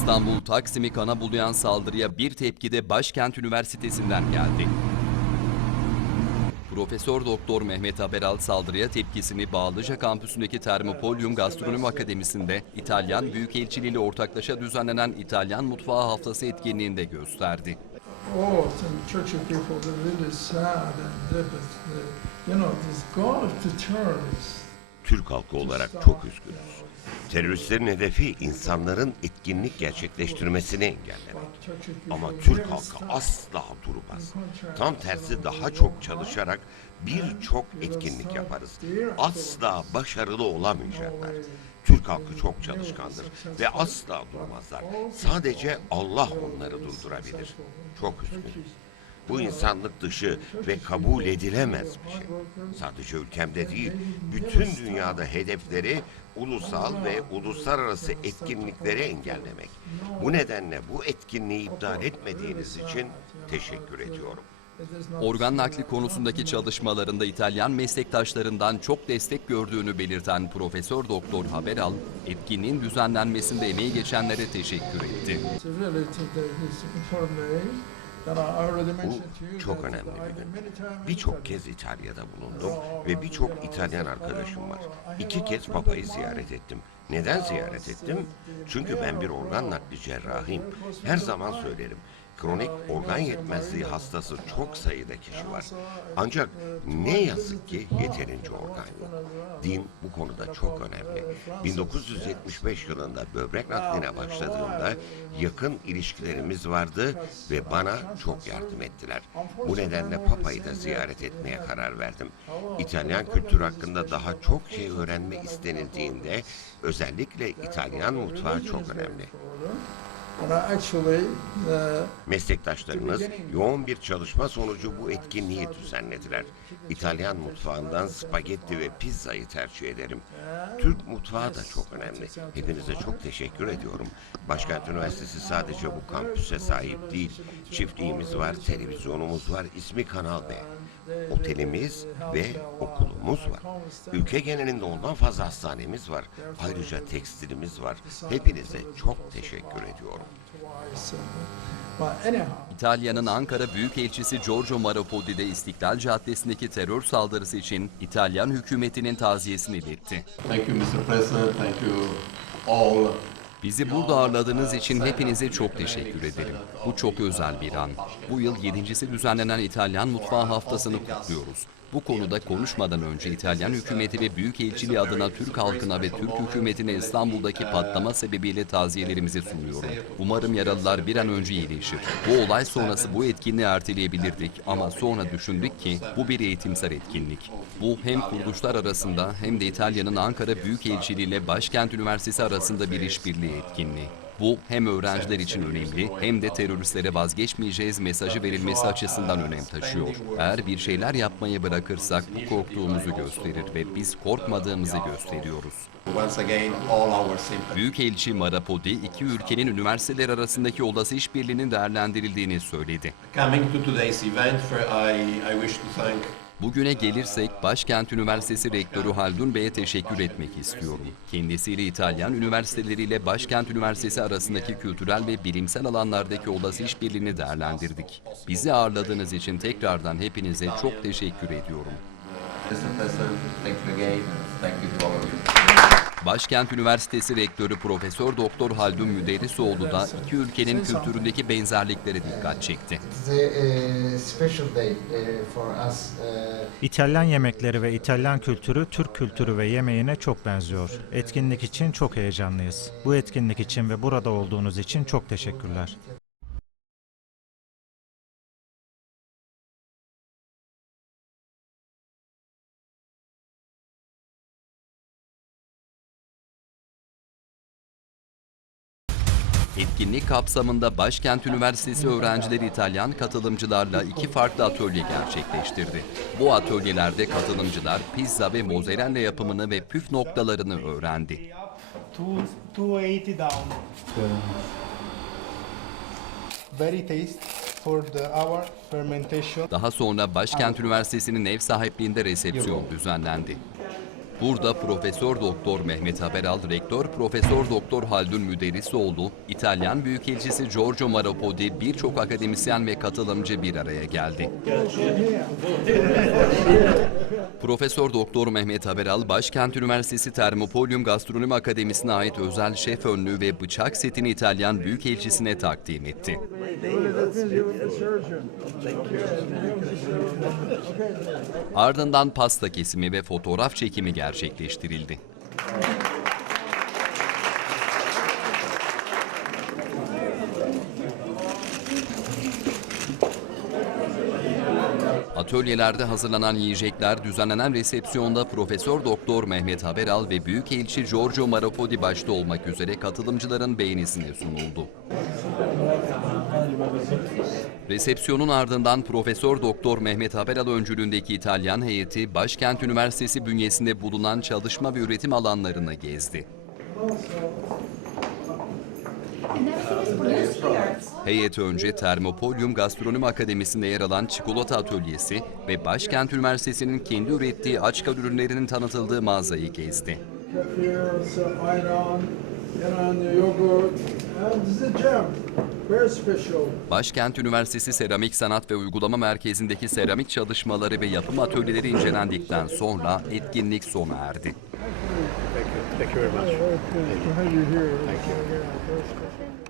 İstanbul Taksim'i kana bulayan saldırıya bir tepki de Başkent Üniversitesi'nden geldi. Profesör Doktor Mehmet Haberal saldırıya tepkisini Bağlıca kampüsündeki Termopolium Gastronomi Akademisi'nde İtalyan Büyükelçiliği ile ortaklaşa düzenlenen İtalyan Mutfağı Haftası etkinliğinde gösterdi. Oh, Türk halkı olarak çok üzgünüz. Teröristlerin hedefi insanların etkinlik gerçekleştirmesini engellemek. Ama Türk halkı asla durmaz. Tam tersi daha çok çalışarak birçok etkinlik yaparız. Asla başarılı olamayacaklar. Türk halkı çok çalışkandır ve asla durmazlar. Sadece Allah onları durdurabilir. Çok üzgünüm. Bu insanlık dışı ve kabul edilemez bir şey. Sadece ülkemde değil, bütün dünyada hedefleri ulusal ve uluslararası etkinlikleri engellemek. Bu nedenle bu etkinliği iptal etmediğiniz için teşekkür ediyorum. Organ nakli konusundaki çalışmalarında İtalyan meslektaşlarından çok destek gördüğünü belirten Profesör Doktor Haberal, etkinliğin düzenlenmesinde emeği geçenlere teşekkür etti. Bu çok önemli bir gün. Birçok kez İtalya'da bulundum ve birçok İtalyan arkadaşım var. İki kez Papa'yı ziyaret ettim. Neden ziyaret ettim? Çünkü ben bir organ nakli cerrahıyım. Her zaman söylerim. Kronik organ yetmezliği hastası çok sayıda kişi var. Ancak ne yazık ki yeterince organ yok. Din bu konuda çok önemli. 1975 yılında böbrek nakline başladığımda yakın ilişkilerimiz vardı ve bana çok yardım ettiler. Bu nedenle Papa'yı da ziyaret etmeye karar verdim. İtalyan kültürü hakkında daha çok şey öğrenme istenildiğinde özellikle İtalyan mutfağı çok önemli. Uh, Meslektaşlarımız yoğun bir çalışma sonucu bu etkinliği düzenlediler. İtalyan mutfağından spagetti ve pizzayı tercih ederim. Türk mutfağı da çok önemli. Hepinize çok teşekkür ediyorum. Başkent Üniversitesi sadece bu kampüse sahip değil. Çiftliğimiz var, televizyonumuz var, ismi Kanal B. Otelimiz ve okulumuz var. Ülke genelinde ondan fazla hastanemiz var. Ayrıca tekstilimiz var. Hepinize çok teşekkür ediyorum. İtalya'nın Ankara Büyükelçisi Giorgio Marapodi de İstiklal Caddesi'ndeki terör saldırısı için İtalyan hükümetinin taziyesini iletti. Bizi burada ağırladığınız için hepinize çok teşekkür ederim. Bu çok özel bir an. Bu yıl yedincisi düzenlenen İtalyan Mutfağı Haftası'nı kutluyoruz. Bu konuda konuşmadan önce İtalyan hükümeti ve Büyükelçiliği adına Türk halkına ve Türk hükümetine İstanbul'daki patlama sebebiyle taziyelerimizi sunuyorum. Umarım yaralılar bir an önce iyileşir. Bu olay sonrası bu etkinliği erteleyebilirdik ama sonra düşündük ki bu bir eğitimsel etkinlik. Bu hem kuruluşlar arasında hem de İtalya'nın Ankara Büyükelçiliği ile Başkent Üniversitesi arasında bir işbirliği etkinliği. Bu hem öğrenciler için önemli hem de teröristlere vazgeçmeyeceğiz mesajı verilmesi açısından önem taşıyor. Eğer bir şeyler yapmayı bırakırsak bu korktuğumuzu gösterir ve biz korkmadığımızı gösteriyoruz. Büyükelçi Marapodi iki ülkenin üniversiteler arasındaki olası işbirliğinin değerlendirildiğini söyledi. Bugüne gelirsek Başkent Üniversitesi Rektörü Haldun Bey'e teşekkür etmek istiyorum. Kendisiyle İtalyan üniversiteleriyle Başkent Üniversitesi arasındaki kültürel ve bilimsel alanlardaki olası işbirliğini değerlendirdik. Bizi ağırladığınız için tekrardan hepinize çok teşekkür ediyorum. Thank you again. Thank you to all of you. Başkent Üniversitesi Rektörü Profesör Doktor Haldun Müderrisoğlu da iki ülkenin kültüründeki benzerliklere dikkat çekti. Uh, uh. Uh, İtalyan yemekleri ve İtalyan kültürü Türk kültürü ve yemeğine çok benziyor. Etkinlik için çok heyecanlıyız. Bu etkinlik için ve burada olduğunuz için çok teşekkürler. Etkinlik kapsamında Başkent Üniversitesi öğrencileri İtalyan katılımcılarla iki farklı atölye gerçekleştirdi. Bu atölyelerde katılımcılar pizza ve mozzarella yapımını ve püf noktalarını öğrendi. Two, 280 down. Very taste for the our fermentation. Daha sonra Başkent Üniversitesi'nin ev sahipliğinde resepsiyon düzenlendi. Burada Profesör Doktor Mehmet Haberal, Rektör Profesör Doktor Haldun Müderrisoğlu, İtalyan Büyükelçisi Giorgio Marapodi, birçok akademisyen ve katılımcı bir araya geldi. Profesör Doktor Mehmet Haberal, Başkent Üniversitesi Termopolium Gastronomi Akademisi'ne ait özel şef önlüğü ve bıçak setini İtalyan Büyükelçisi'ne takdim etti. Ardından pasta kesimi ve fotoğraf çekimi gerçekleştirildi. Atölyelerde hazırlanan yiyecekler düzenlenen resepsiyonda Profesör Doktor Mehmet Haberal ve Büyükelçi Giorgio Marapodi başta olmak üzere katılımcıların beğenisine sunuldu. Resepsiyonun ardından Profesör Doktor Mehmet Haberal öncülüğündeki İtalyan heyeti Başkent Üniversitesi bünyesinde bulunan çalışma ve üretim alanlarını gezdi. Heyet önce Termopolium Gastronomi Akademisi'nde yer alan çikolata atölyesi ve Başkent Üniversitesi'nin kendi ürettiği açkal ürünlerinin tanıtıldığı mağazayı gezdi. Başkent Üniversitesi Seramik Sanat ve Uygulama Merkezi'ndeki seramik çalışmaları ve yapım atölyeleri incelendikten sonra etkinlik sona erdi. Thank you very much. To have you here. Thank you.